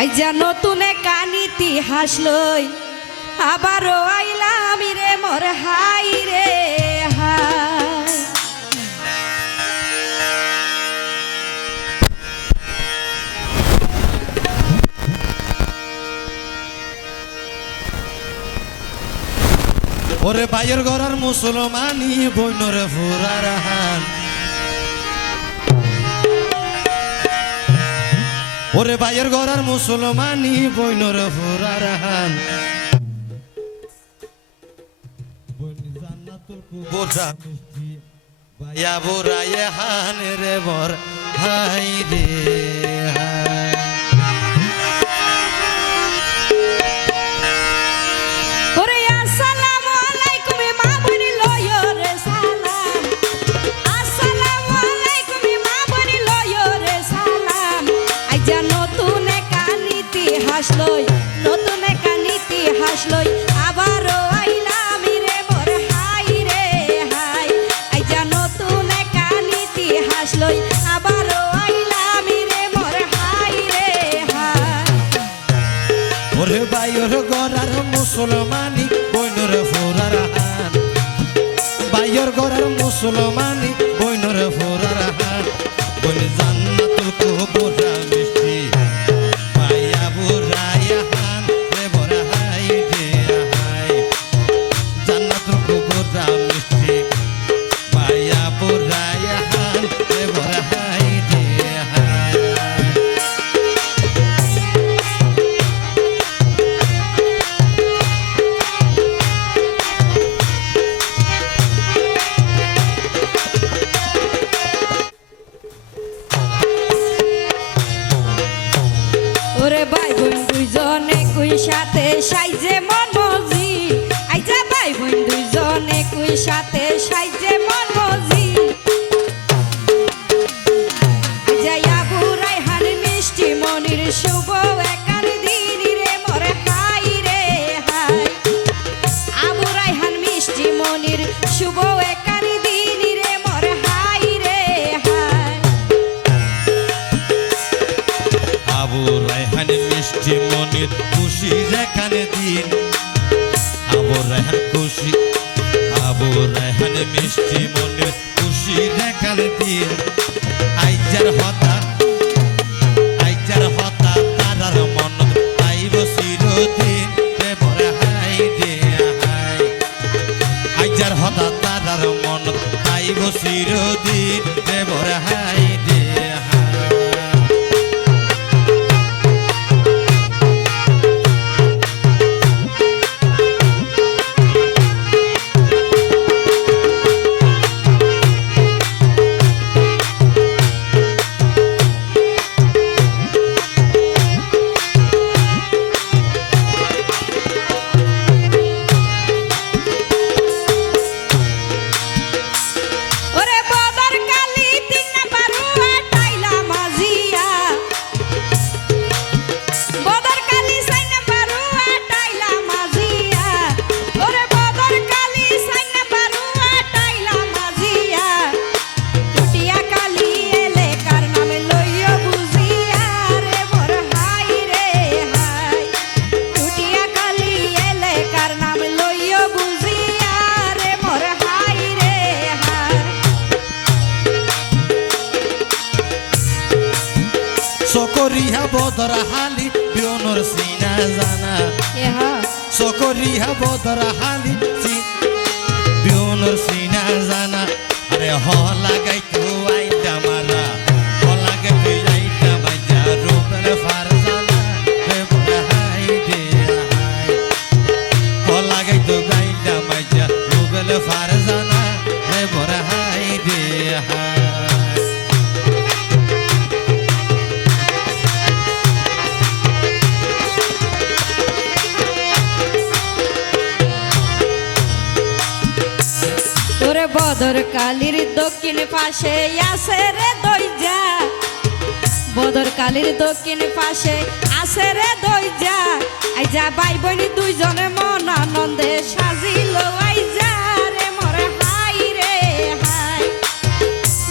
আইজা নতুন কানিতি হাসলই আবারও আইলাম রে মোর হাই রে হাই। ওরে বাইয়ের গড়ার মুসলমানি বইনরে ফুরার হান, ওরে বাইয়ের গড়ার মুসলমানি বইনরে ফুরার হান, বোঝা ভাইয়া বোরায়ে হান রে বর হাই রে হাই। হাসলই নতুন কানিতি হাসলই আবারও আইলাম রে মোর হাই রে হাই। আইজা নতুন কানিতি হাসলই আবারও আইলাম রে মোর হাই রে হাই। ওরে বাইয়ের গড়ার মুসলমানি বইনরে ফুরার হান, বাইয়ের গড়ার মুসলমানি বইনরে ফুরার হান, বইন জান্নাতুল কুবরা মিষ্টি ভাইয়া বুরায়া হান রে বর হাই রে হাই। জান্নাতুল কুবরা মিষ্টি ভাইয়া বুরায়া হান রে বর হাই রে হাই। ওরে ভাই বোন দুইজনে কুই সাথে সাইজে মন মজি। আইজা ভাই বোন দুইজনে কুই সাথে সাইজে মন মজি। আইজা আবু রায়হান মিষ্টি মনির শুভ একার দিন রে মোর হাই রে হাই। আবু রায়হান মিষ্টি মনির শুভ একার দিন রে মোর হাই রে হাই। আবু রায়হান মিষ্টি মনির খুশি রেখানে দিন, আবু রায়হান খুশি, আবু রায়হান মিষ্টি মনির খুশি রেখানে দিন। আইজার হতা, আইজার হতা তারার মন আইব চিরদিন রে বর হাই রে হাই। আইজার হতা তারার মন আইব চিরদিন রে বর হাই রে হাই। ওরে বদর কালি তিন বারুয়া টাইলা মাজিয়া। বদর কালি সাইন বারুয়া টাইলা মাজিয়া। ওরে বদর কালি সাইন বারুয়া টাইলা মাজিয়া। টুটিয়া কালি এলে কার নামে লইও বুঝিয়া রে মোর হাই রে হাই। টুটিয়া কালি এলে কার নামে লইও বুঝিয়া রে মোর হাই রে হাই। সকরিয়া বদর হালি বিয়নর সিনা জানা, সকরিয়া বদর হালি বিয়নর সিনা জানা। আরে হ লাগাইতো আইটা মারা, হ লাগাইতো আইটা মাইজা রূপের ফারজানা রে বর হাই রে হাই। হ লাগাইতো গাইটা মাইজা রূপের ফারজানা রে বর হাই রে হাই। ওরে বদর কালির দক্ষিণ পাশে আছে রে দইজা। বদর কালির দক্ষিণ পাশে আছে রে দইজা। আইজা ভাই বোন দুইজনে মন আনন্দে সাজিল আইজা রে মোর হাই রে হাই।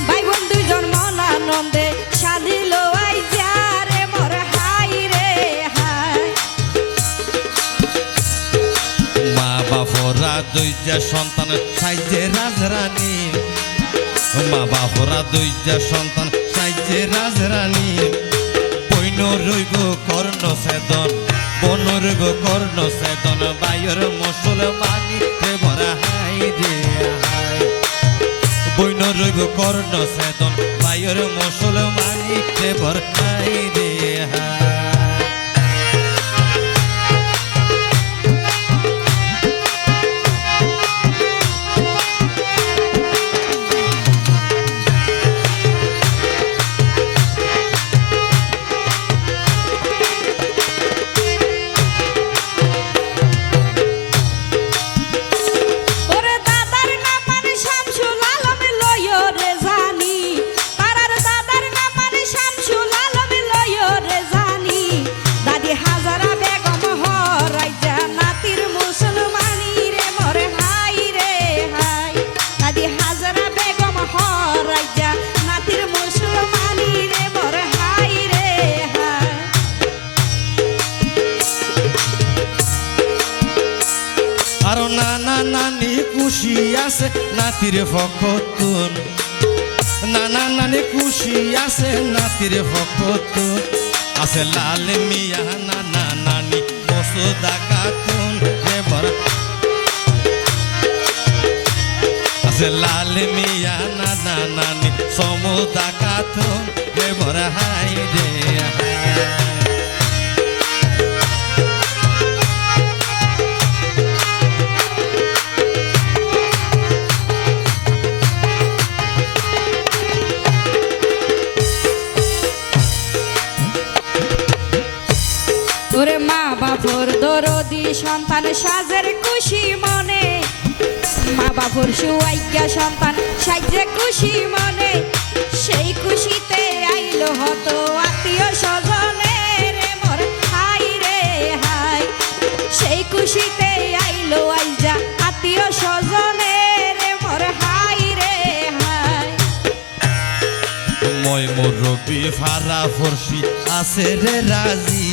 ভাই বোন দুইজন মন আনন্দে সাজিল আইজা রে মোর হাই রে দুইটা সন্তান সাইজে রাজরানী মা বাপরা দুইটা সন্তান সাইজে রাজরানী বইন রইব কর্ণ সেদন বন রইব কর্ণ সেদন বাইর মুসলমানি রে ভরা হাই রে হাই বইন রইব কর্ণ সেদন বাইর মুসলমানি রে ভরা হাই রে হাই নানি খুশি আছে নাতির ফকতুন নানা নানি খুশি আছে নাতির ফকতুন আছে লাল মিয়া নানা নানি বসুদা খাতুন এবার আছে লাল মিয়া নানা নানি সমুদা খাতুন এবার হাই রে হাই ওরে মা বাপুর দরদি সন্তান সাজের খুশি মনে মা বাপুর সুয়াইয়া সন্তান সাজে খুশি মনে সেই খুশিতে আইলো হতো আত্মীয় স্বজনের মোর হাই রে হাই সেই খুশিতে আইলো আইজা আত্মীয় স্বজনের মোর হাই রে হাই মই মুরব্বি ফারা ফরসি আছে রে রাজি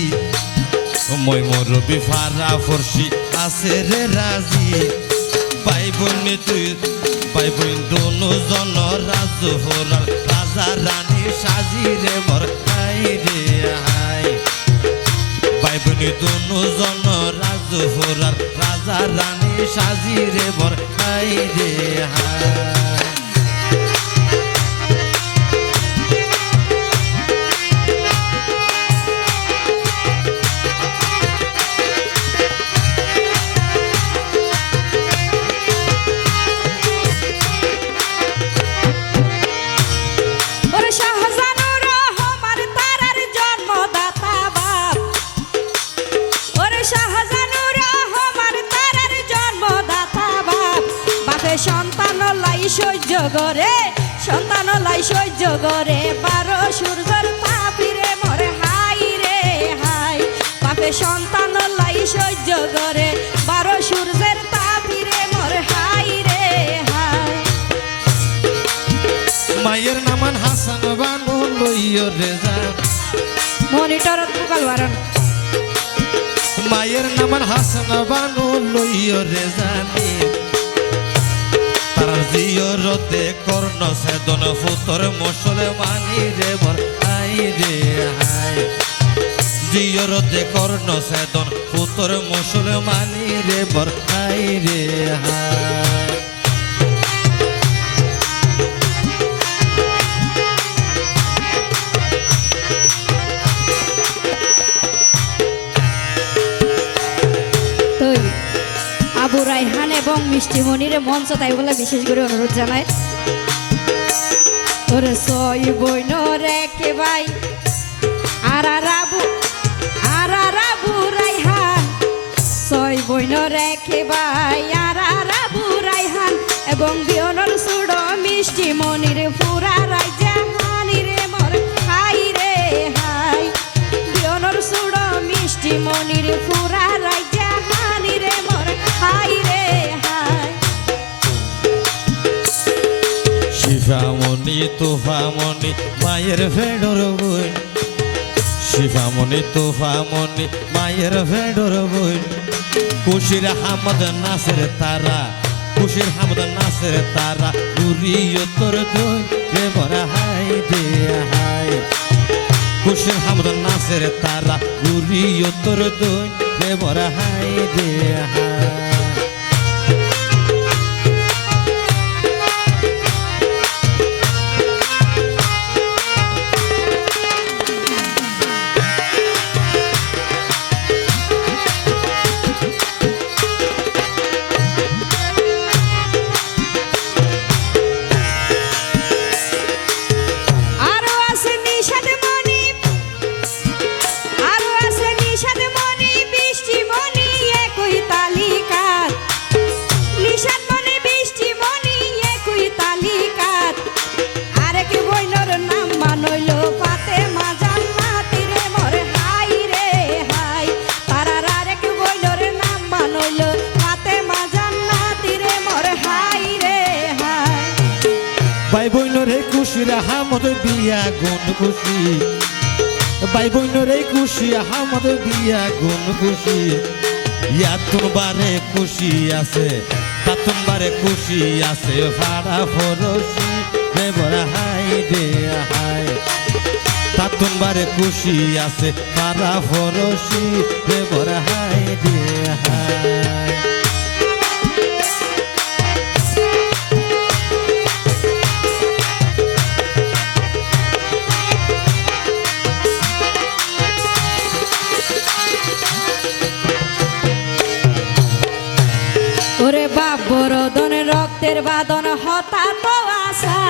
মই মুরব্বি ফারা ফরসি আছে রে রাজি ভাই বোন তুই ভাই বোন দোনো জন রাজু হরাল রাজা রানী সাজি রে বর হাই রে হাই ভাই বোন দোনো জন রাজু হরাল রাজা রানী সাজি রে বর হাই রে হাই সন্তান লাই সহ্য করে সন্তান লাই সহ্য করে 12 সূর্যের তাপিরে মরে হাই রে হাই বাপে সন্তান লাই সহ্য করে 12 সূর্যের তাপিরে মরে হাই রে হাই মায়ের নামান হাসান বানু লইয় রে যা মনিটরত বুকাল বারণ মায়ের নামান হাসান বানু লইয় রে জানি জিয়রতে কর্ণ সেদন ফুতর মুসলমানি রে বর হাই রে হাই জিয়রতে কর্ণ সেদন ফুতর মুসলমানি রে বর হাই রে হাই আবু রায়হান এবং মিষ্টি মনির মঞ্চ তাই বলে বিশেষ করে অনুরোধ জানায় তোর সই বইন রেখে ভাই আর আবু রায়হান সই বইন রেখে ভাই আর আবু রায়হান এবং বিয়নর সুড মিষ্টি মনির পুরা রাইজা হানি রে মর হাই রে হাই বিয়নর সুড মিষ্টি মনির পুরা রাইজা হানি রে মর হাই রে হাই শিফামণি তোফামণি মায়ের ভেড়র বই শিফামণি তোফামণি মায়ের ভেড়র বই খুশির আহমদ নাসের তারা খুশির হামদ নাচের তারা উড়িও তোর দই রে ভরা হাই রে হাই খুশির হামদ নাচের তারা উড়িও তোর দই রে ভরা হাই রে হাই ভাই বইনরে খুশির হামদ বিয়া গুন খুশি ভাই বইনরে খুশি হামদ বিয়া গুন খুশি ইয়াতুন বারে খুশি আছে তাতুন বারে খুশি আছে ফাড়া ফরসি রে বড় হাই রে হাই তাতুন বারে খুশি আছে ফাড়া ফরসি রে বড় হাই রে হাই ওরে বাপ বরদন রক্তের বাদন হতা তো আশা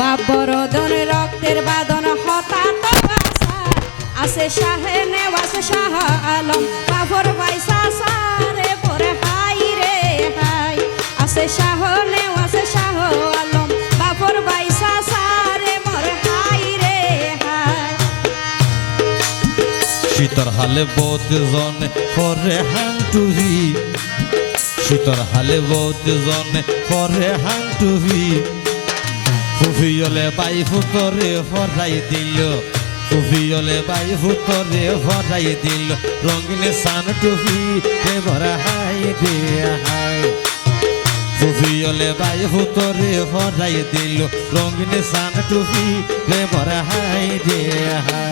বাপ বরদন রক্তের বাদন হতা তো আশা আছে শাহে নেওয়াসে শাহ আলম বাবর বাইসা সারে পরে হাই রে হাই আছে শাহ নেওয়াসে শাহ আলম বাবর বাইসা সারে মরে হাই রে হাই শীতর হালে বোধ জনে পরে হান্টুহি শীতর হালে বহুত জনে পরে হান্টুহি ফুফিয়লে বাই ফুতরে ফরাই দিল ফুফিয়লে বাই ফুতরে ফরাই দিল রঙিন সান টুফি রে ভরা হাই রে হাই ফুফিয়লে বাই ফুতরে ফরাই দিল রঙিন সান টুফি রে ভরা হাই রে হাই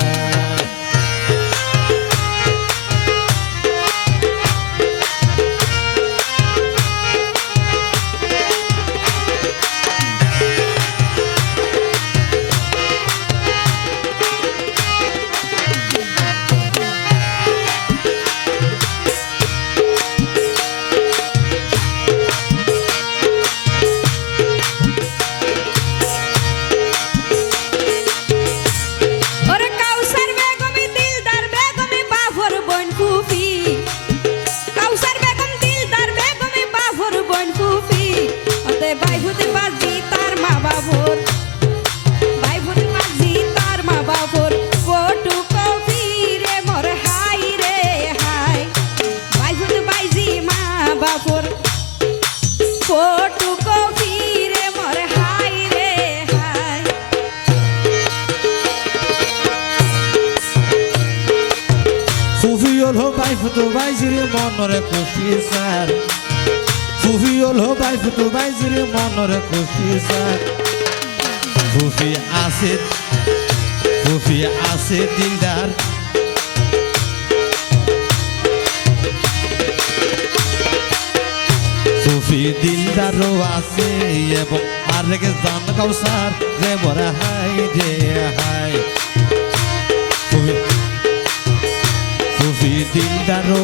ফুফিয়ল হো বাই ফুটো বাইজিরে মনরে খুশি স্যার ফুফিয়ল হো বাই ফুটো বাইজিরে মনরে খুশি স্যার ফুফি আছে দিলদার ফুফি দিলদারও আছে এবং আরেক জান কাউসার রে বড় হাই রে হাই ফুফি দিলদারও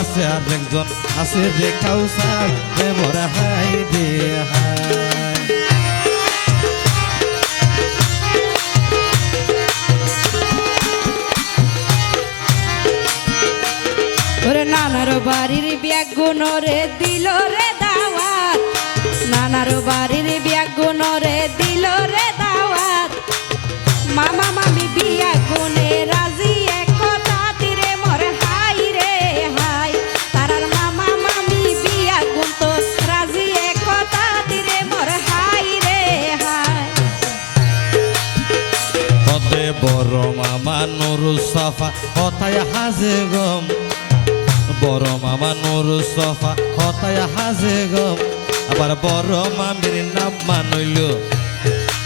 আছে আরেকজন আছে রে কাউসার রে বড় হাই রে হাই ওরে নানার বাড়ির ব্যাগুন রে দিল রে দাওয়াত নানার বাড়ির ব্যাগুন রে দিল রে দাওয়াত মামা মামি বিয়া গুনে রাজি এক কথা তীরে মরে হাই রে হাই তারার মামা মামি বিয়া গুন তো রাজি এক কথা তীরে মরে হাই রে হাই হতে বড় মামা নুরু সাফা হতায় হাজে গম বড় মামা নুরু সাফা হতায় হাজে গম আবার বড় মামির নাম মানইল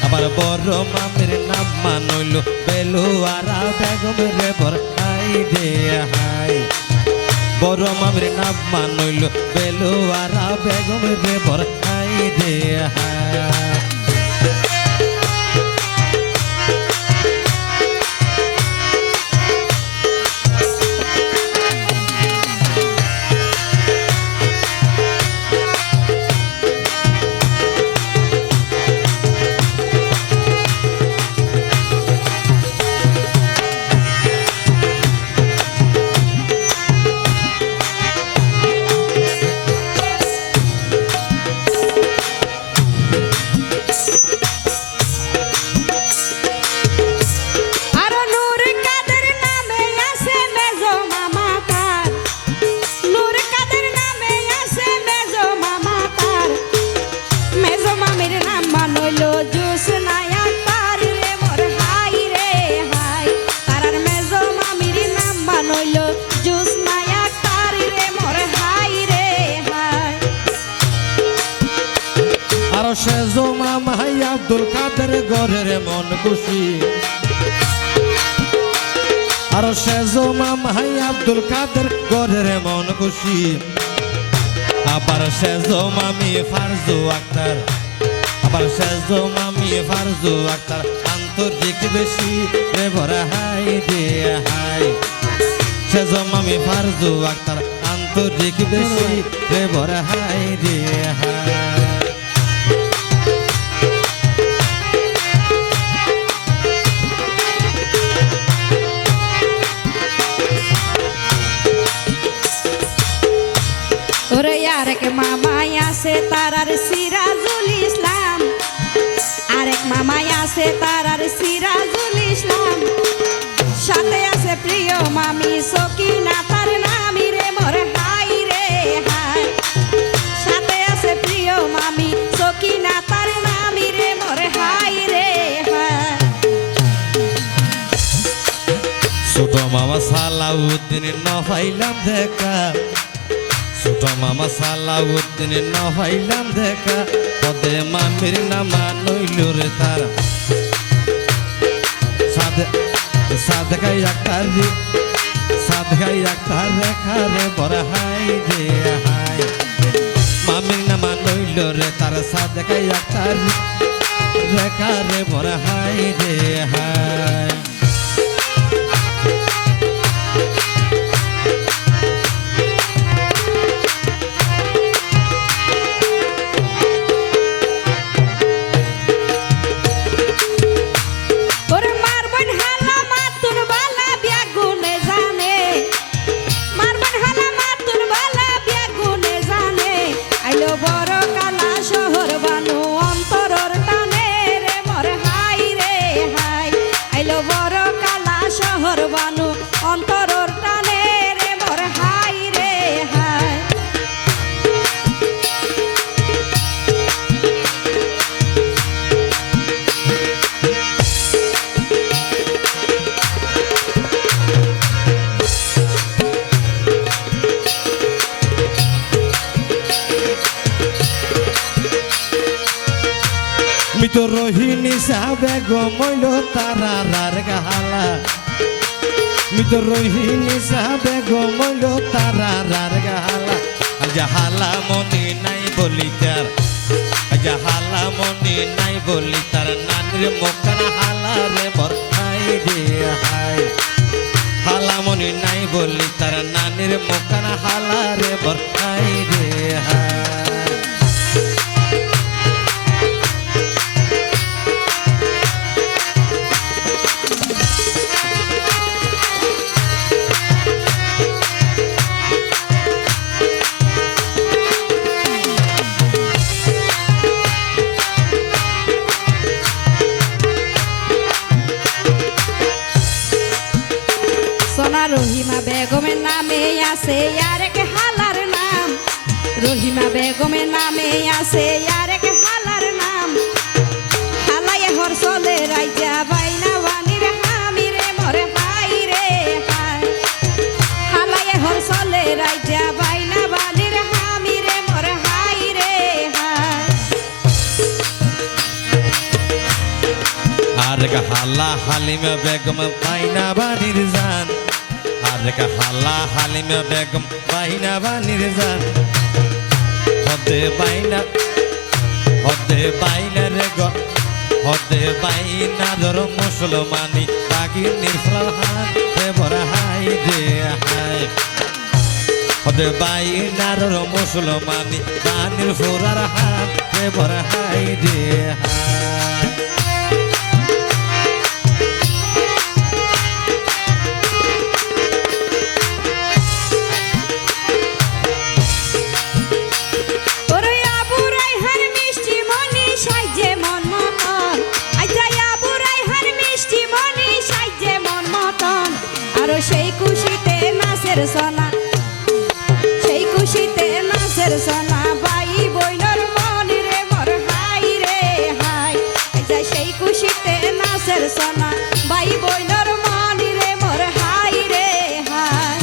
আবার বড় মামির নাম মানইল বেলুয়ারা বেগম রে বর হাই রে হাই বড় মামির নাম মানইল বেলুয়ারা বেগম রে বর হাই রে হাই আরো নূর কাদের নামে আছে মেজো মামা তার নূর কাদের নামে আছে মেজো মামা তার মেজো মামির নাম মানইল জোসনা আক্তার রে মোর হাই রে হাই তারার মেজো মামির নাম মানইল জোসনা আক্তার রে মোর হাই রে হাই আর সেজো মামা আব্দুল কাদের গরের মন খুশি আর সেজো মামা আব্দুল কাদের গরের মন খুশি আবার সেজো মামি ফারজু আক্তার আবার সেজো মামি ফারজু আক্তার আন্তর্জিক বেশি রে ভরা হাই রে হাই সেজো মামি ফারজু আক্তার আন্তর্জিক বেশি রে ভরা হাই রে হাই ওরে আরেক মামাই আছে তারার সিরাজুল ইসলাম আরেক মামাই আছে তারার সিরাজুল ইসলাম সাথে আছে প্রিয় মামি সকিনা তার নামি রে মোর হাই রে হাই সাথে আছে প্রিয় মামি সকিনা তার নামি রে মোর হাই রে হাই ছোট মামা সালাউদ্দিন নফাইলাম দেখা ছোট মামা সালাউদ্দিন নফাইলাম দেখা পদে মামির নামা নইল রে তার সাদগাই আক্তার রে সাদগাই আক্তার রেখা রে বড় হাই রে হাই মামির নামা নইল রে তার সাদগাই আক্তার রেখা রে বড় হাই রে হাই ওরে মারবন হালা মাতুন বালা বিয়াগুনে জানে মারবন হালা মাতুন বালা বিয়াগুনে জানে আইলো বড় কালা শহর বানু অন্তরর টানে রে মোর হাই রে হাই আইলো বড় কালা শহর বানু অন্তরর টানে রে মোর হাই রে হাই মিত রোহিণী সাবে গমইল তারার গাহালা মিত রোহিণী সাবে গমইল তারার গাহালা জাহালা মনি নাই বলি তার জাহালা মনি নাই বলি তার নানির মুখান হালা রে বর হাই রে হাই হালা মনি নাই বলি তার নানির মুখান হালা রে বর হাই রে হাই সোনা রহিমা বেগমের নামে আছে আরেক হালার নাম রহিমা বেগমের নামে আছে আরেক হালার নাম হালায় হর চলে রাইজা বাইনা বানির হামি রে মোর হাই রে হাই হালায় হর চলে রাইজা বাইনা বানির হামি রে মোর হাই রে হাই আর হালা হালিমা বেগম বাইনা বাড়ির জান আর হালা হালিমা বেগম বাইনা বাড়ির জান হদে বাইনা রে গ হদে বাইনা ধর মুসলমানি বাগি নির্ফলহান হে বড় হাই দে হাই হদে বাইনার মুসলমানি বানির ফুরার হান হে বড় হাই দে হাই সেই খুশিতে নাচের সোনা সেই খুশিতে নাচের সোনা বাই বইনর মন রে মোর হাই রে হাই সেই খুশিতে নাচের সোনা বাই বইনর মন রে মোর হাই রে হাই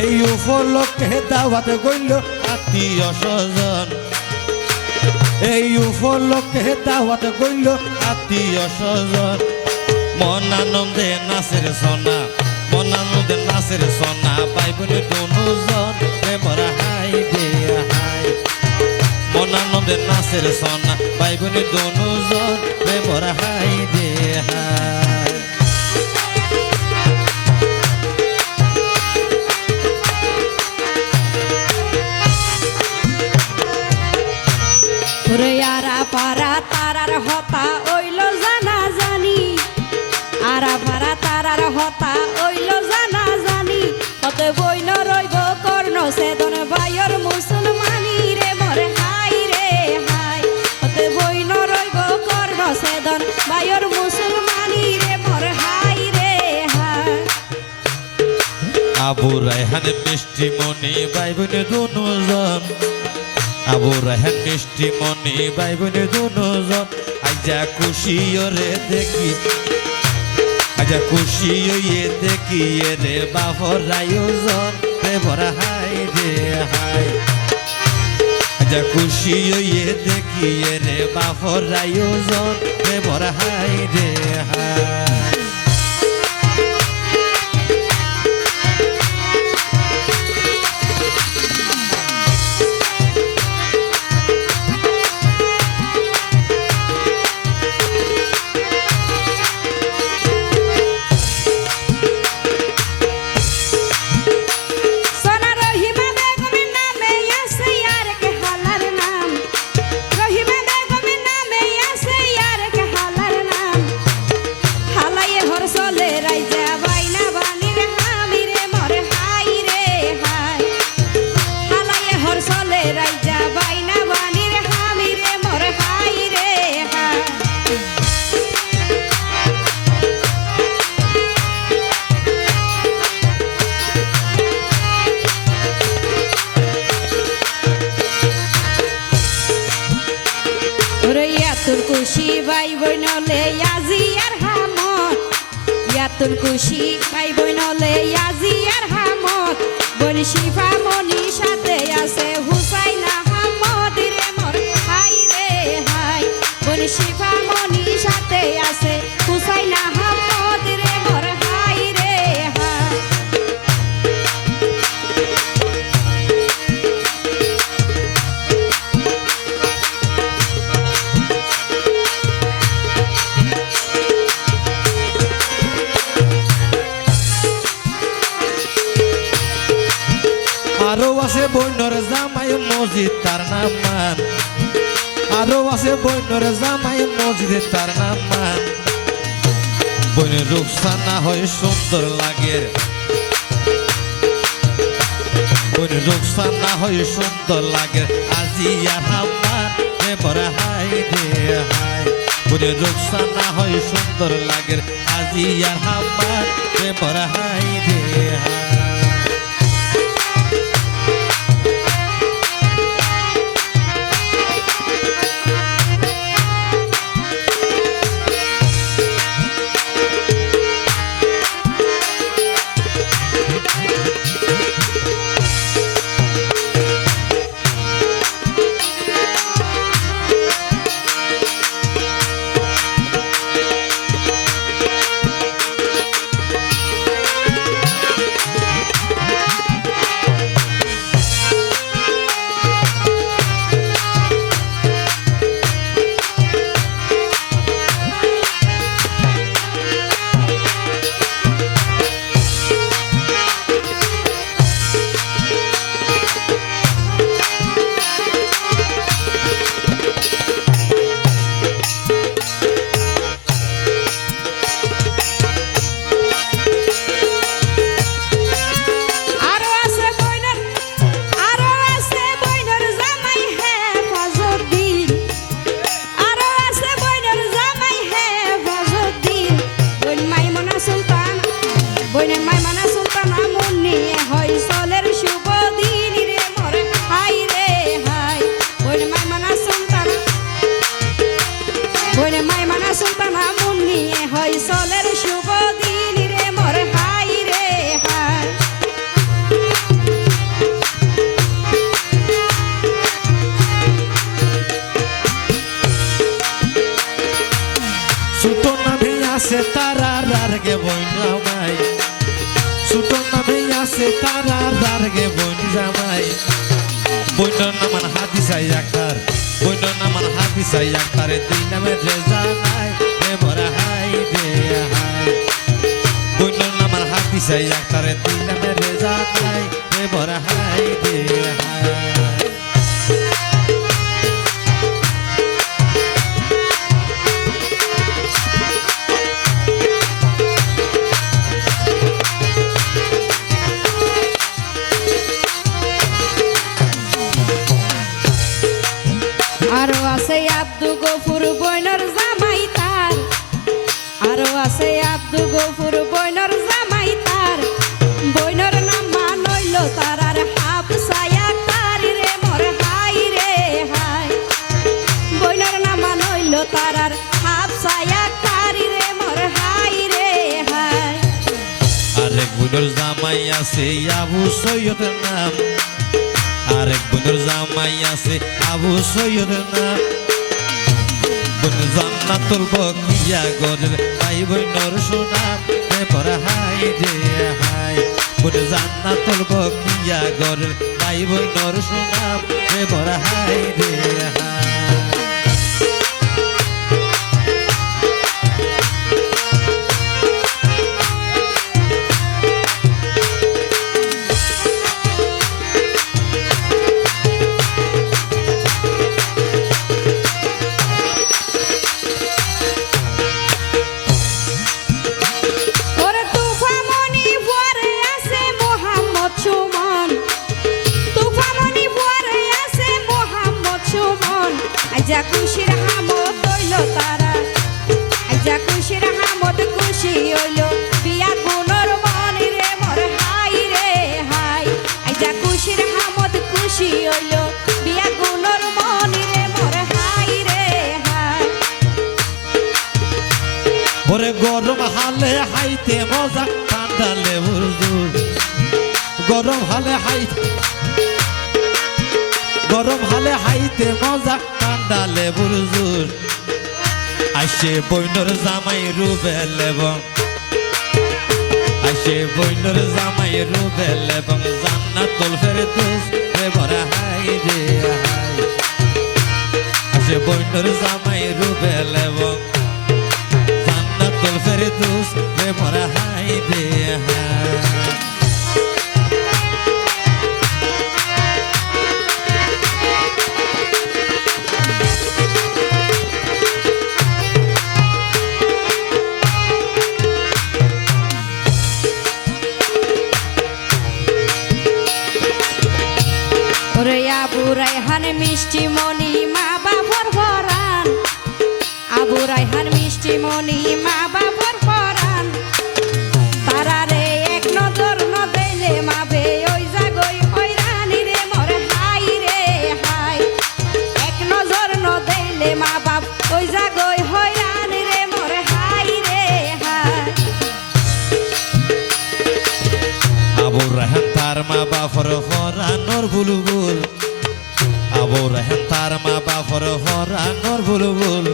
এই উপলক্ষে দাওয়াত গইল আত্মীয় স্বজন এই উপলক্ষে দাওয়াত গইল আত্মীয় স্বজন মন আনন্দে নাচের সোনা মন আনন্দে নাচের সোনা ভাই বোন দুজন প্রেমর হাই দে হাই মন আনন্দে নাচের সোনা ভাই বোন দুজন প্রেমর হাই দে হাই আরা পারা তারার হতা ওইল জানা জানি আরা পারা তারার হতা ওইল জানা জানি অত বইন রইব কর্ণ সেদন বায়র মুসলমানি রে মোর হাই রে হাই অত বইন রইব কর্ণ সেদন বায়র মুসলমানি রে মোর হাই রে হাই আবু রায়হান মিষ্টি মনি ভাই বোন দুজন আবু রায়হান মিষ্টি মনি ভাই বোন দুজন আইজা খুশি রে দেখি আজা খুশি হইয়ে দেখি রে বাপর আয়োজন রে ভরা হাই রে হাই আজা খুশি হইয়ে দেখি রে বাপর আয়োজন রে ভরা হাই রে হাই ইয়াতুল খুশি ভাই বইনলে আজি আর হামত ইয়াতুল খুশি ভাই বইনলে আজি আর হামত বনি শিফা মনি সাথে আছে হুসাইনা হামদ রে মোর হাই রে হাই বনি শিফা মনি সাথে আছে হুসাইনা হামদ রে মোর হাই রে হাই আরো আছে বইনর জামাই মসজিদ তার নাম মান আরো আছে বইনর জামাই মসজিদ তার নাম মান বইনের রূপসানা হয় সুন্দর লাগে বইনের রূপসানা হয় সুন্দর লাগে আজি আর হাম্মান রে বড় হাই রে হাই বইনের রূপসানা হয় সুন্দর লাগে আজি আর হাম্মান রে বড় হাই রে হাই সুলতানা মন নিয়ে হয় চলের শুভ দিন রে মোর হাই রে হাই ছোট নামে আছে তারা রারগে বইন জামাই ছোট নামে আছে তারা রারগে বইন জামাই বইন নামান হাদিসাই আক্তার বইন নামান হাদিসাই আক্তারে দুই নামে রেজা নাই রে মোর হাই রে হাই বইন নামান হাদিসাই আক্তারে দুই নামে রেজা নাই রে মোর হাই রে হাই আরো আছে আব্দু গফুর বইনর জামাই তার আরো আছে আব্দু গফুর বইনর জামাই তার বইনর নাম মানইল তার আর হাফসায়া তার রে মোর হাই রে হাই বইনর নাম মানইল তার আর হাফসায়া তার রে মোর হাই রে হাই আরেক বুড়োর জামাই আছে আবু সৈয়দ নাম আরেক বুড়োর জামাই আছে আবু সৈয়দ নাম বোন জান্নাতুল বকিয়া গরের ভাই বোনর সুনাম রে মোর হাই রে হাই বোন জান্নাতুল বকিয়া গরের ভাই বোনর সুনাম রে মোর হাই রে হাই ওরে তুফামনি পরে আছে মোহাম্মদ সুমন তুফামনি পরে আছে মোহাম্মদ সুমন আজা খুশির হামদ হইল তারা আজা খুশির হামদ খুশি হইল বিয়া গুণর মন রে মোর হাই রে হাই আজা খুশির হামদ খুশি হইল বিয়া গুণর মন রে মোর হাই রে হাই ওরে গরম হালে হাইতে মজা ঠান্ডা লেবুর দুধ গরম হালে হাইতে মজা ঠান্ডা লেবুর জুর আসে বইনর জামাই রুবেল এবং আসে বইনর জামাই রুবেল এবং জান্নাতুল ফেরদৌস রে ভরা হাই রে হাই আসে বইনর জামাই রুবেল এবং জান্নাতুল ফেরদৌস রে ভরা হাই রে হাই ওরে আবু রায়হান মিষ্টি মনি মা বাবার পরাণ আবু রায়হান মিষ্টি মনি মা বাবার পরাণ তারা রে এক নজর ন দেলে মাবে ওই জাগই ওই রানী রে মোর হাই রে হাই এক নজর ন দেলে মা বাপ ওই জাগই হয় রানী রে মোর হাই রে হাই আবু রায়হান তার মা বাপর ফরানোর বুলবুল আবু রায়হান তার মা বাপর ফরানোর বুলবুল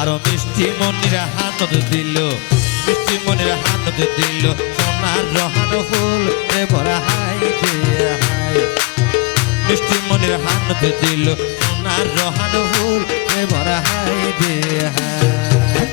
আরো মিষ্টি মনির হাতত দিল মিষ্টি মনির হাতত দিল সোনার রহান ফুল রে ভরা হাই রে হাই মিষ্টি মনির হাতত দিল সোনার রহান ফুল রে ভরা হাই রে হাই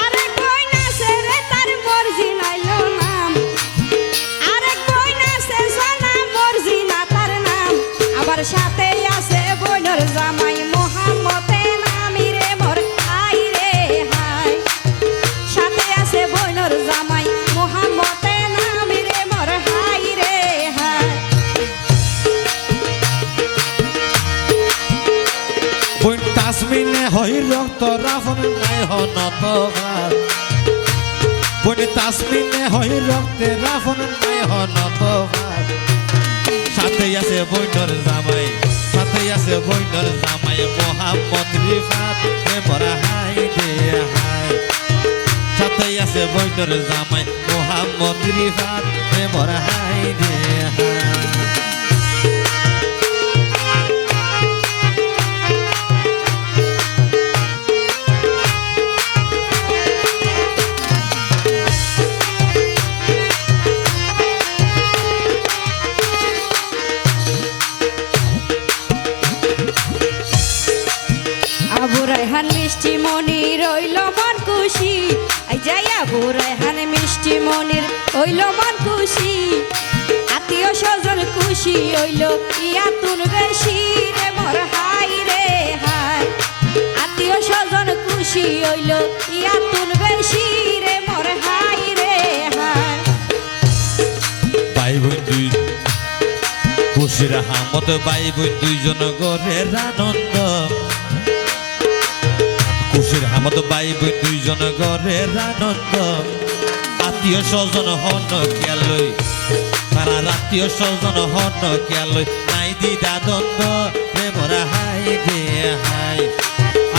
আরে কই না হই রক্ত রাফন নাই হনত ভাত বনে তাসমিনে হই রক্তে রাফন নাই হনত ভাত সাথে আছে বইনর জামাই সাথে আছে বইনর জামাই মোহাম্মদ রিফাত মরা হাই দে হাই সাথে আছে বইনর জামাই মোহাম্মদ রিফাত মরা হাই দে হাই আবু রায়হান মিষ্টি মনির হইল মন খুশি আই যাই আবু রায়হান মিষ্টি মনির হইল মন খুশি আত্মীয় স্বজন খুশি হইল ইয়াতুন বেশি রে মোর হাই রে হাই আত্মীয় স্বজন খুশি হইল ইয়াতুন বেশি রে মোর হাই রে হাই ভাই বোন দুই খুশির হামত ভাই বোন দুইজন গরের আনন্দ খুশির হামত ভাই বোন দুইজন গরের আনন্দ আত্মীয় স্বজন হন কেলই তারা আত্মীয় স্বজন হন কেলই নাই দিদা দ্বন্দ্ব প্রেমরা হাই গে হাই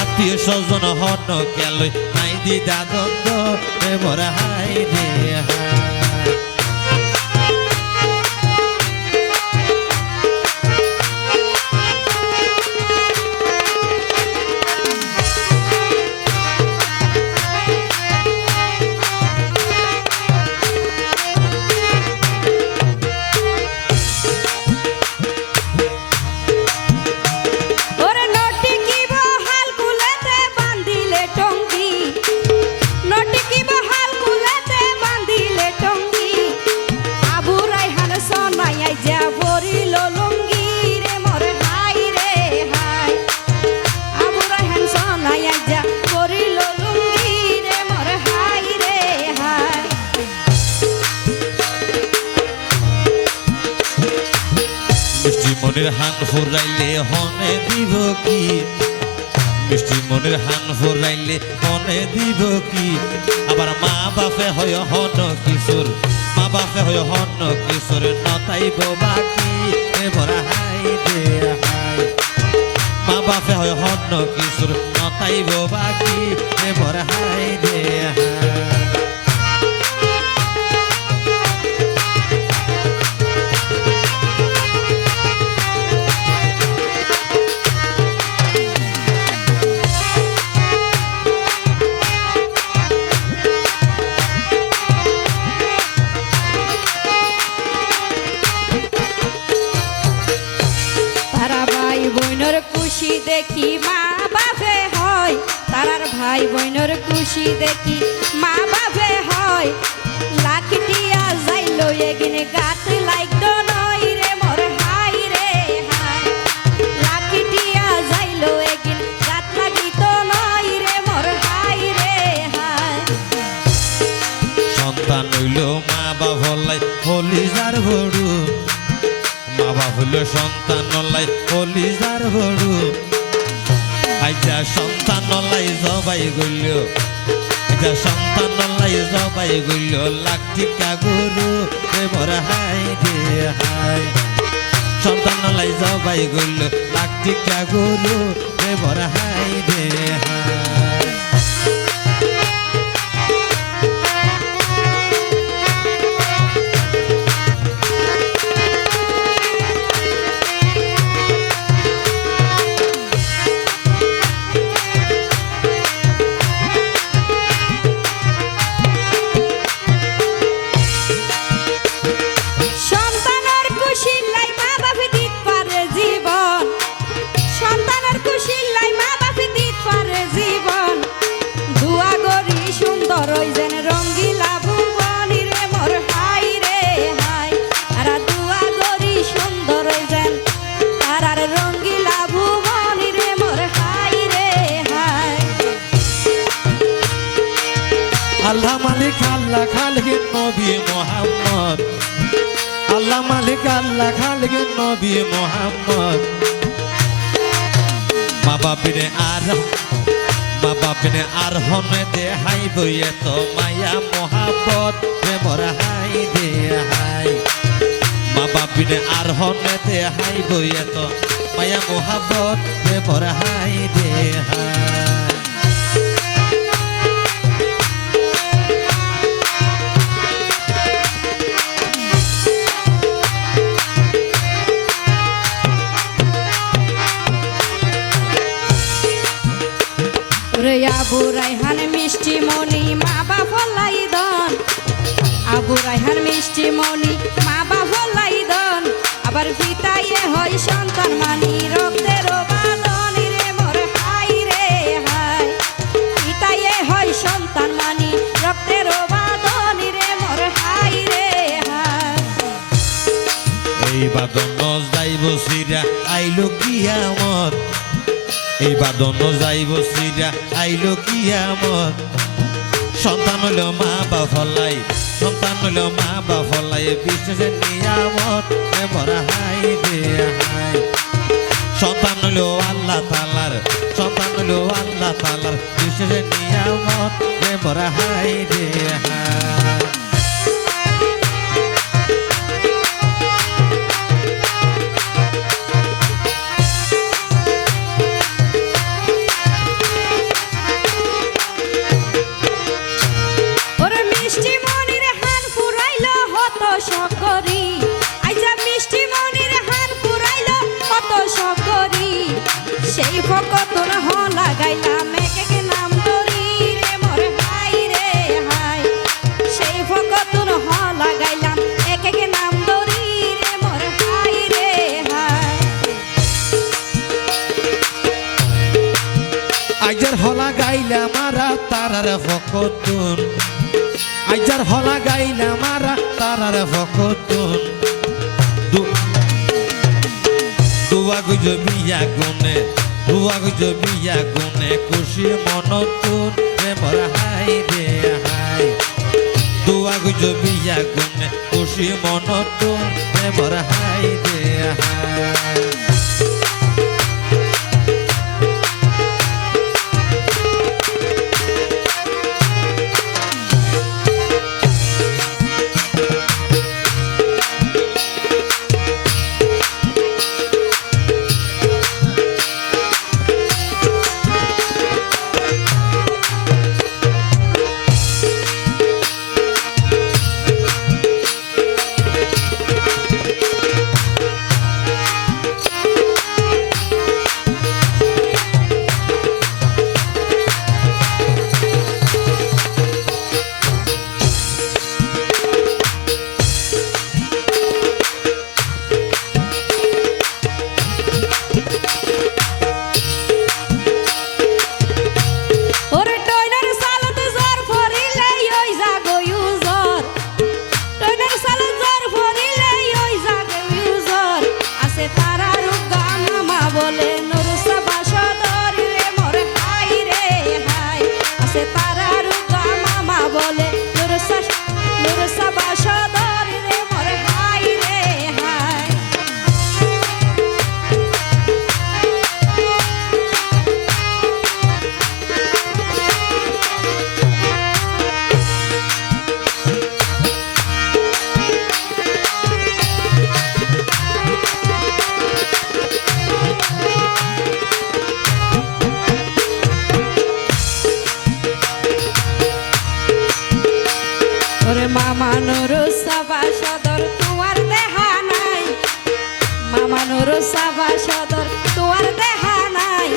আত্মীয় স্বজন হন কেলই নাই দিদা দ্বন্দ্ব প্রেমরা হাই গে হাই ওরে নটি কি বহাল কুলেতে বান্ধিলে টঙ্গি নটি কি বহাল কুলেতে বান্ধিলে টঙ্গি আবু রায়হান সোনাই আইজা বরিল লুঙ্গি রে মোর হাই রে হাই আবু রায়হান সোনাই আইজা বরিল লুঙ্গি রে মোর হাই রে হাই মিষ্টি মনের হান ফুরাইলে হনে দিব কি মিষ্টি মনের হান ফুরাইলে হনে দিব কি আবার মা বাপে হয় হন কিশোর মা বাপে হয় হন কিশোর নতাইব বাকি ভরা হাই দে হাই মা বাপে হয় হন কিশোর নতাইব বাকি ভরা হাই দে হাই তারা ভাই বোনের খুশি দেখি মা বাপে হয় তারার ভাই বোনের খুশি দেখি মা বাপে হয় লাখিটিয়া যাইলো এগিনে গাত লাইক নই রে মোর হাই রে হাই লাখিটিয়া যাইলো এগিন গাত লাগিত নই রে মোর হাই রে হাই সন্তান হইল মা বাবলাই হলিজার বড়ু মা বাপ হইল সন্তান নলাই হলিজার বড়ু আইজা সন্তান নলাই জবাই গইল আইজা সন্তান নলাই জবাই গইল লাখ টিকা গরু এবার হাই দে হাই সন্তান নলাই জবাই গইল লাখ টিকা গরু এবার হাই দে হাই সন্তানের খুশি লাই মা বাপে দিত পারে জীবন সন্তানের খুশি লাই মা বাপে দিত পারে জীবন দুয়া গরি সুন্দর হই যেন রঙ্গিলা ভুবনি রে মোর হাই রে হাই আর দুয়া গরি সুন্দর হই যেন তারার রঙ্গিলা ভুবনি রে মোর হাই রে হাই আল্লাহ মালিক আল্লাহ খালিক নবী মোহাম্মদ আল্লাহ মালিক আল্লাহ খালিক নবী মোহাম্মদ মা বাপিরে আর মা বাপিনে আর হনে দে হাই বইয়ে তো মায়া মহাবত প্রেমর হাই দে হাই মা বাপিনে আর হনে দে হাই বইয়ে তো মায়া মহাবত প্রেমর হাই দে হাই রে আবু রায়হান মিষ্টি মনি মা বাবা লাইদন আবু রায়হান মিষ্টি মনি মা বাবা লাইদন আবার পিতায়ে হয় সন্তান মানি রক্তের বাদন রে মোর হাই রে হাই পিতায়ে হয় সন্তান মানি রক্তের বাদন রে মোর হাই রে হাই এই বাদন যাইব সিরা আইলো কিয়ামত এই বাদন যাইব সিরা আইলো কিয়ামত সন্তান হইল মা বাফলাই সন্তান হইল মা বাফলাই বিশ্বাসের নিয়ামত এমরা হাই দে হাই সন্তান হইল আল্লাহ তাআলার সন্তান হইল আল্লাহ তাআলার বিশ্বাসের নিয়ামত এমরা হাই দে হাই সেই ফকতর হলা গাইলাম এক এক নাম ধরি রে মোর হাই রে হাই সেই ফকতর হলা গাইলাম এক এক নাম ধরি রে মোর হাই রে হাই আইজার হলা গাইলা মারা তারার ফকতুন আইজার হলা গাইলা মারা তারার ফকতুন দুয়া গুজো বিয়া গুনে দুয়া গুজো বিয়া গুনে খুশি মনতুন প্রেমর হাই রে হাই দুয়া গুজো বিয়া গুনে খুশি মনতুন প্রেমর হাই রে হাই মামা নুরু সাবা সদর তোমার দেহা নাই মামা নুরু সাবা সদর তোমার দেহা নাই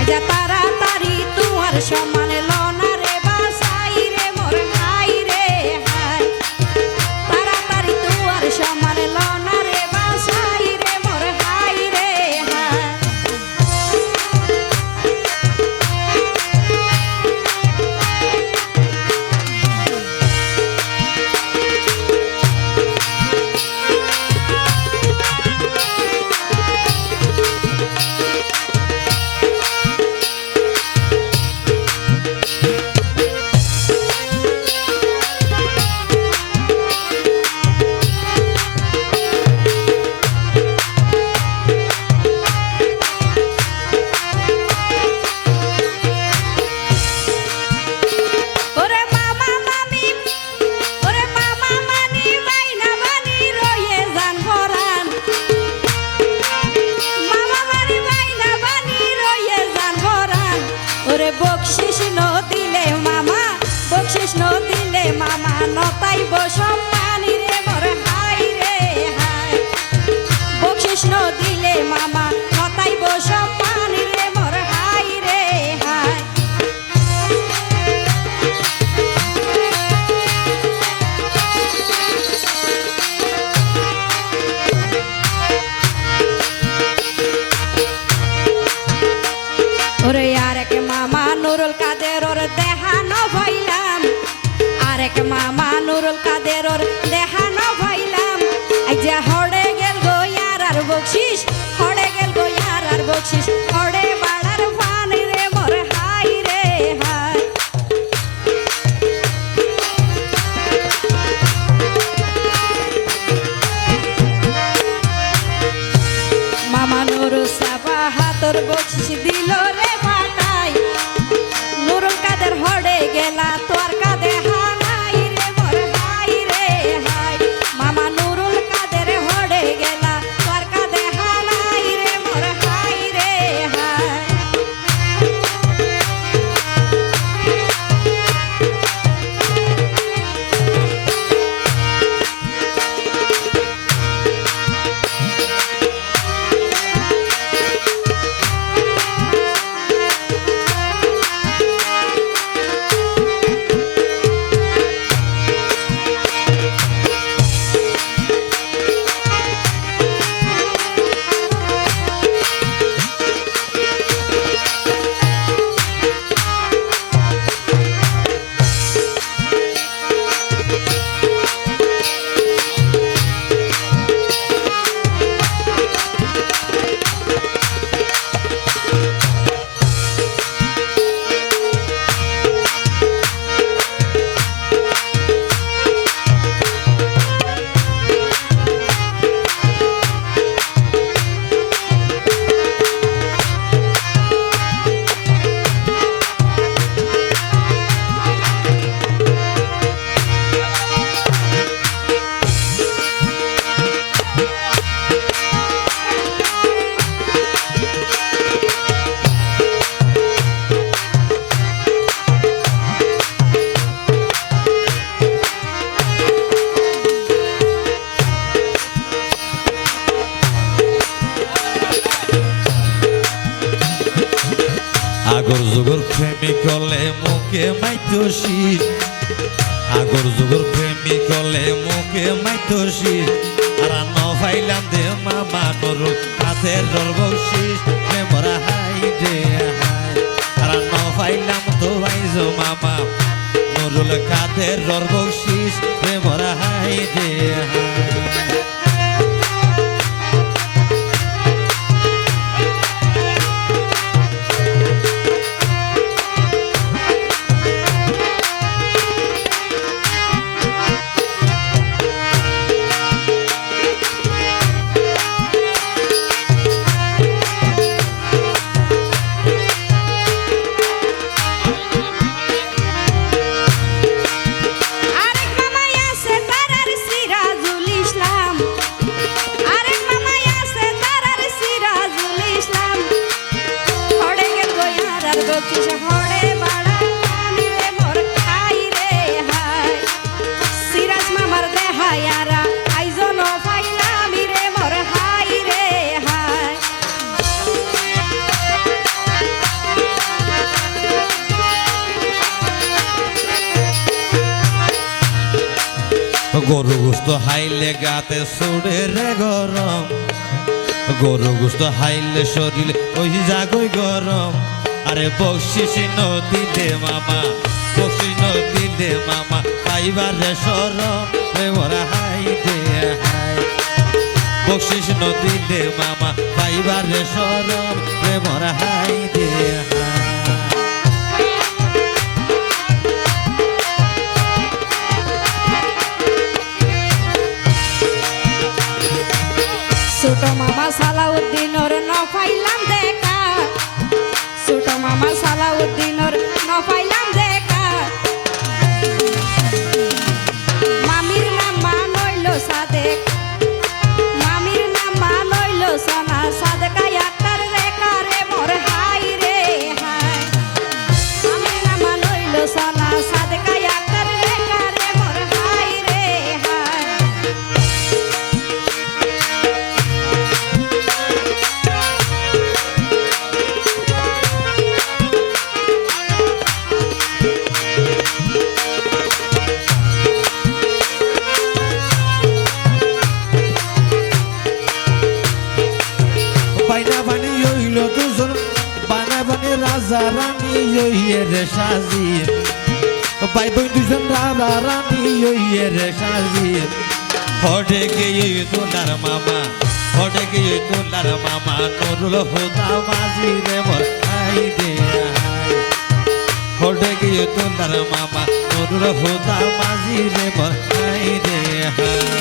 আজা তাড়াতাড়ি তোমার সমান লনা রে বাসাই রে মোর হাই রে হাই তাড়াতাড়ি তোমার সমান লনা রে বাসাই রে মোর হাই রে হাই বকশিস ন দিলে মামা বকশিস ন দিলে মামা নতাইব সম্মানী রে মোর হাই রে হাই বকশিস ন দিলে মামা নতাইব সম্মানী রে মোর হাই রে হাই ওরে আরেক মামা নুরুল কাদের ওর দেহানো ভাইলাম আরেক মামা নুরুল কাদের ওর দেহানো ভাইলাম এই যে হড়ে গেল গো ইয়ার আর বকশিস হড়ে গেল গো ইয়ার আর বকশিস হড়ে বাড়ার ফানি রে মোর হাই রে হাই মামা নুরু সাবা হাতর বকশিস দিল রে বাটাই নুরুল কাদের হড়ে গেলা তোর কাদে হানাই রে মোর হাই রে হাই মামা নুরুল কাদের হড়ে গেলা তোর কাদে হানাই রে মোর হাই রে হাই আগর যুগর প্রেমিক হলে মুখে মাইতোষী আগর যুগর প্রেমিক হলে মুখে মাইতোষী আর ন ফাইলাম দে মামা নুরুল কাদের বকশিস রে মোর হাই রে হাই আর ন ফাইলাম তো ভাইজো মামা নুরুল কাদের বকশিস রে মোর হাই রে হাই আরেক মামা আছে তার আর সিরাজুল ইসলাম আরেক মামা আছে তার আর সিরাজুল ইসলাম হড়ে গেল গো ইয়ার আর বকশিস হড়ে বাড়া ফানি রে মোর হাই রে হাই সিরাজ মামার দেহায়ারা আইজন ফাইলাম রে মোর হাই রে হাই গরু গোস্ত হাইলে গাতে সুড়ে রে গরম গরু গোস্ত হাইলে শরীরে ওই জাগই গরম আরে বকশিস নদিলে মামা বকশিস নদিলে মামা পাইবার রে সরম রে মোরা হাই রে হাই বকশিস নদিলে মামা পাইবার রে সরম রে মোরা হাই রে হাই ছোট মামা সালাউদ্দিন ওর ন পাইলাম দেখা ছোট মামা সালাউদ্দিন ওর ন পাইলাম দেখা মামির নাম মানইল সাদেক মামির নাম মানইল সোনা সাদেকা আক্তার রে করে মোর হাই রে হাই রাজা রানী ইয়ে রে সাজি ভাই বোন দুজন রাজা রানী ইয়ে রে সাজি হটে গিয়ে তোলার মামা হটে গিয়ে তোলার মামা নুরুল হুদা মাঝি রে মোর হাই রে হাই হটে গিয়ে তোলার মামা নুরুল হুদা মাঝি রে মোর হাই রে হাই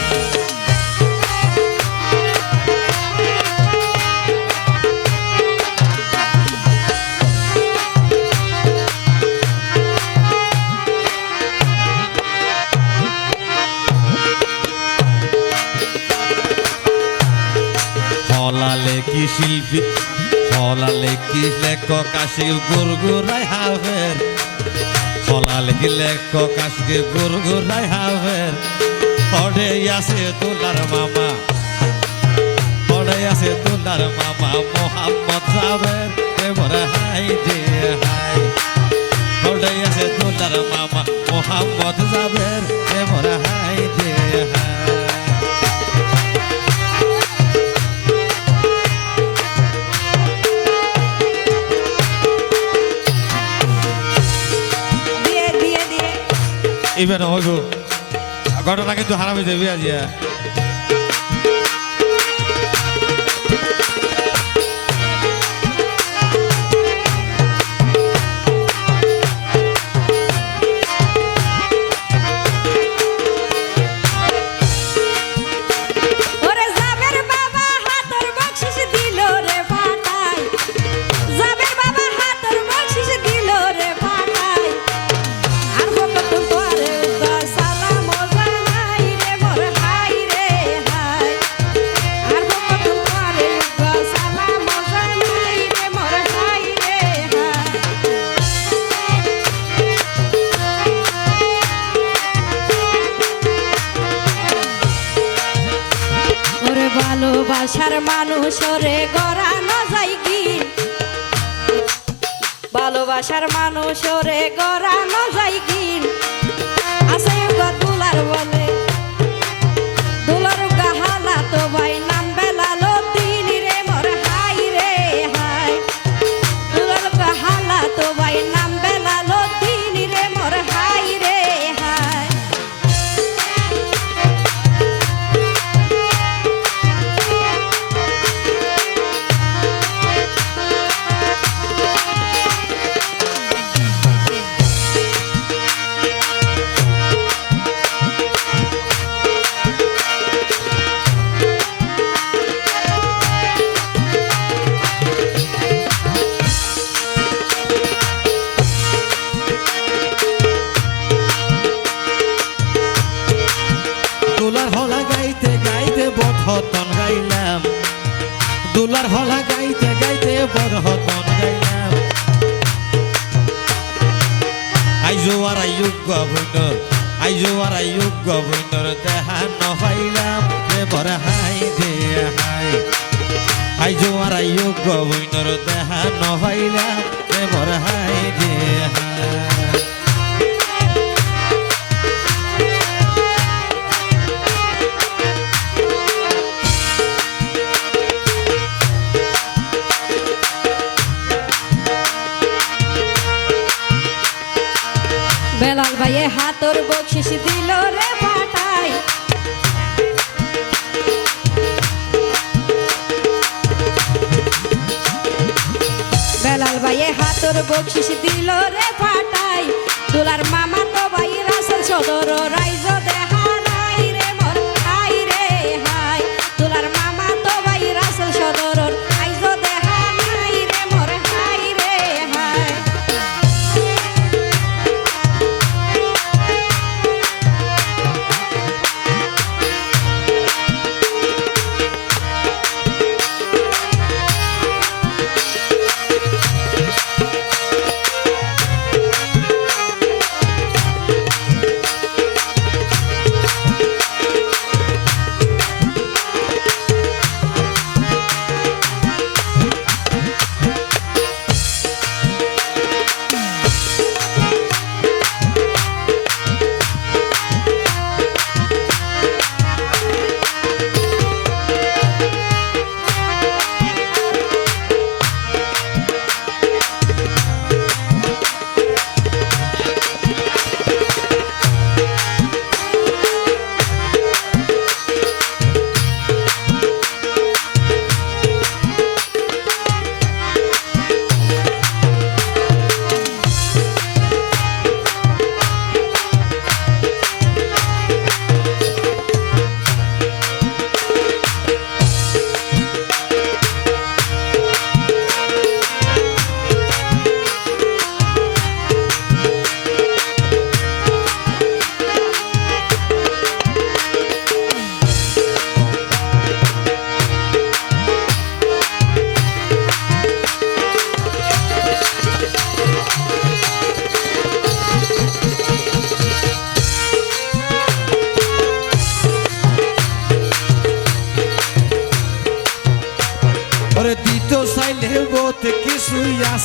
হলালে কি শিল্পী হলালে কি লেখক আসি গুরগুরাই হাফের হলালে কি লেখক আসি গুরগুরাই হাফের হডে আছে তোলার মামা হডে আছে তোলার মামা মোহাম্মদ জাবের এবার হাই দে হাই হডে আছে তোলার মামা মোহাম্মদ জাবের এবার হাই দে হাই এবার হইব ঘটনা কিন্তু হারামি দেবে আজিয়া ভালোবাসার মানুষ রে গড়ানো যায় কি ভালোবাসার মানুষ রে গড়ানো যায় কি আছে দুলার বলে দুলার গাহালা তো ভাই নাম বেলালো দিন রে মোর হাই রে হাই দুলার গাহালা তো ভাই নাম বেলালো দিন রে মোর হাই রে হাই দুলার হলা গাইতে গাইতে বড়হতন গাইলাম দুলার হলা গাইতে গাইতে বড়হতন গাইলাম আইজো আর আইয়ুব গভর্নর আইজো আর আইয়ুব গভর্নর দেখা নপাইলাম রে বড় হাই দে হাই আইজো আর আইয়ুব গভর্নর দেখা নপাইলাম রে বড় হাই দে হাই বেলাল ভাইয়ে হাতর বকশিস দিল রে পাঠাই বেলাল ভাইয়ে হাতর বকশিস দিল রে পাঠাই দুলার মামা তো ভাই রাসেল সদর রাইজ দেখা নাই রে মোর হাই রে হাই দুলার মামা তো ভাই রাসেল সদর রাইজ দেখা নাই রে মোর হাই রে হাই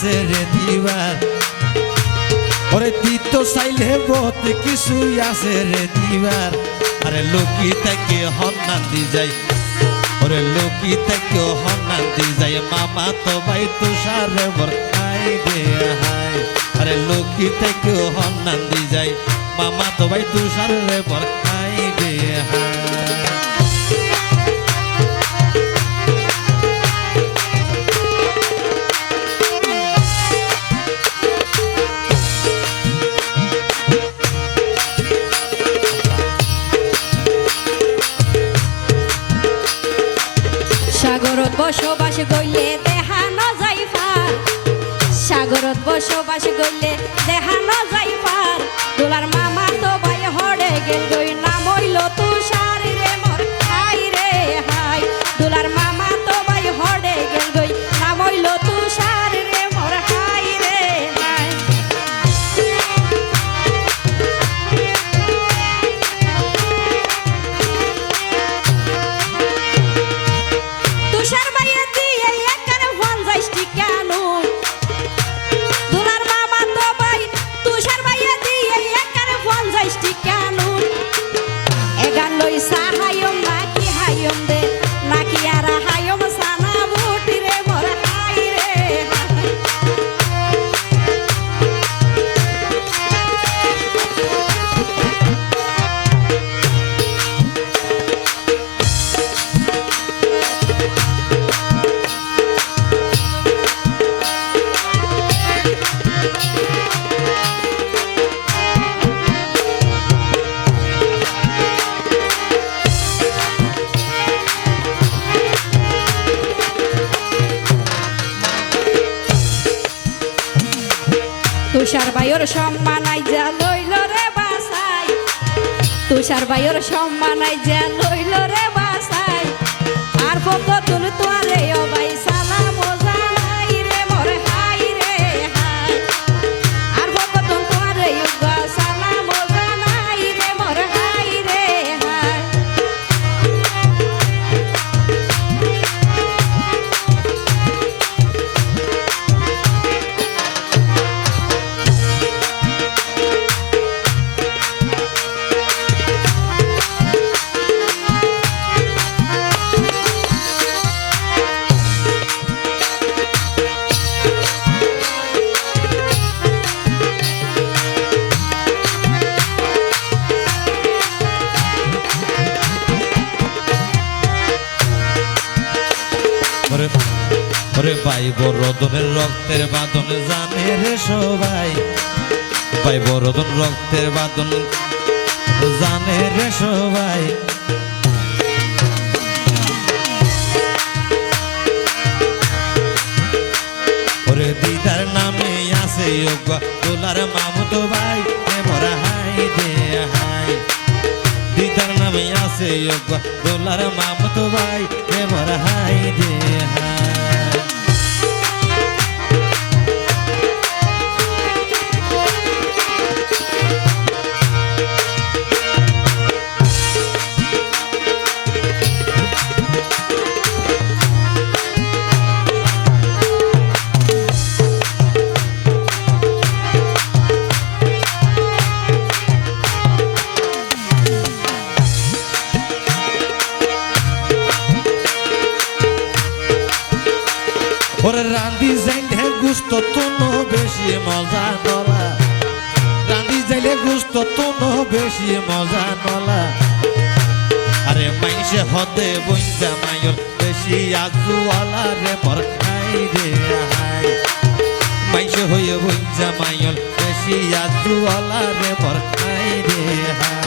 আছে রে দিবার ওরে তুই তো চাইলে বহুত কিছুই আছে রে দিবার আরে লোকি থেকে হন্নান দি যাই ওরে লোকি থেকে হন্নান দি যাই মামা তো ভাই তুষারে বর হাই রে হাই আরে লোকি থেকে হন্নান দি যাই মামা তো ভাই তুষারে বর হাই রে হাই সাগরত বসবাস গইলে দেহানো যাই পার সাগরত বসবাস গইলে দেহানো যাই পার দোলার মামা তো ভাই হড়ে গেল গই নাম হইল তুষার রে মোর হাই রে হাই দোলার মামা তো ভাই হড়ে গেল গই নাম হইল তুষার রে মোর হাই রে হাই তুষার ভাইয়ে দিয়ে একার ফোন যাইছি কেন দুলার মামা তো ভাই তুষার ভাইয়ে দিয়ে একার ফোন যাইছি কেন এগান লই সাহায়ম নাকি হায়ম দে নাকি আর হায়ম সানা বুটি রে মোর হাই রে তুষার ভাইয়ের সম্মান আইজা লইল রে বাসাই তুষার ভাইয়ের সম্মান আইজা লইল রে বাসাই আর কতদিন তোরে ও ভাই সালাম জানাই রে মোর হাই রে হাই আর কতদিন তোরে ও সালাম জানাই রে মোর হাই রে হাই ওরে ওরে ভাই বড়দনের রক্তের বাঁধন জানে রে সবাই ভাই বড়দন রক্তের বাঁধন জানে রে সবাই ওরে দিদার নামে আছে তোলার মামুতো ভাই মরা হাই দে হাই দিদার নামে আছে তোলার মামুতো ভাই মরা হাই দে হাই ওরে রান্ধি যাইলে গুস্ত তুনো বেশি মজা নলা রান্ধি যাইলে গুস্ত তুনো বেশি মজা নলা আরে মাইসে হদে বইজা মাইর বেশি আজুওয়ালা রে মর খাই রে হাই মাইসে হয়ে বইজা মাইর বেশি আজুওয়ালা রে মর খাই রে হাই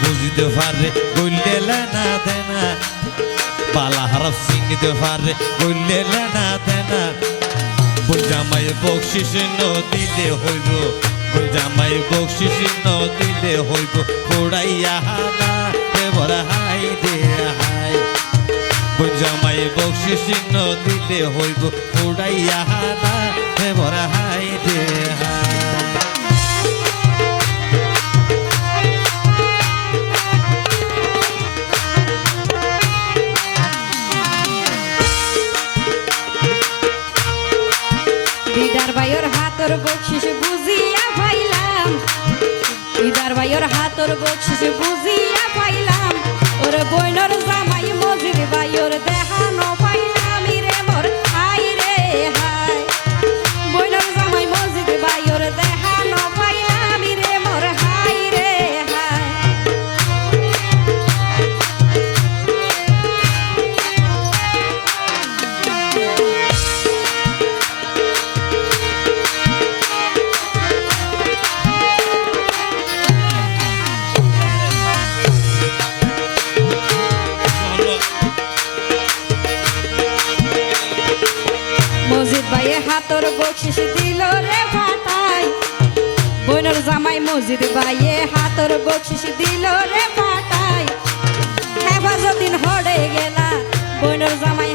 বুঝতে পারে গইলে না দেনা বালা হারফ চিনতে পারে গইলে না দেনা বই জামাই বকশিস ন দিলে হইব বই জামাই বকশিস ন দিলে হইব পোড়াইয়া না এবার হাই দে হাই বই জামাই বকশিস ন দিলে হইব পোড়াইয়া না এবার হাই দে হাই দিদার ভাইয়ের হাতর বকশিস বুঝিয়া পাইলাম দিদার ভাইয়ের হাতর বকশিস বুঝিয়া পাইলাম ওর বইনর জামাই মজিদ ভাইয়ের দেখানো পাইলাম রে মোর হাই রে হাই বইনর জামাই মজিদ ভাইয়ের দেখানো পাইলাম রে মোর হাই রে হাই মজিদ ভাইয়ে হাতর বকশিস দিল রে ফাটাই বইনর জামাই মজিদ ভাইয়ে হাতর বকশিস দিল রে ফাটাই হেফাজতিন হড়ে গেলা বইনর জামাই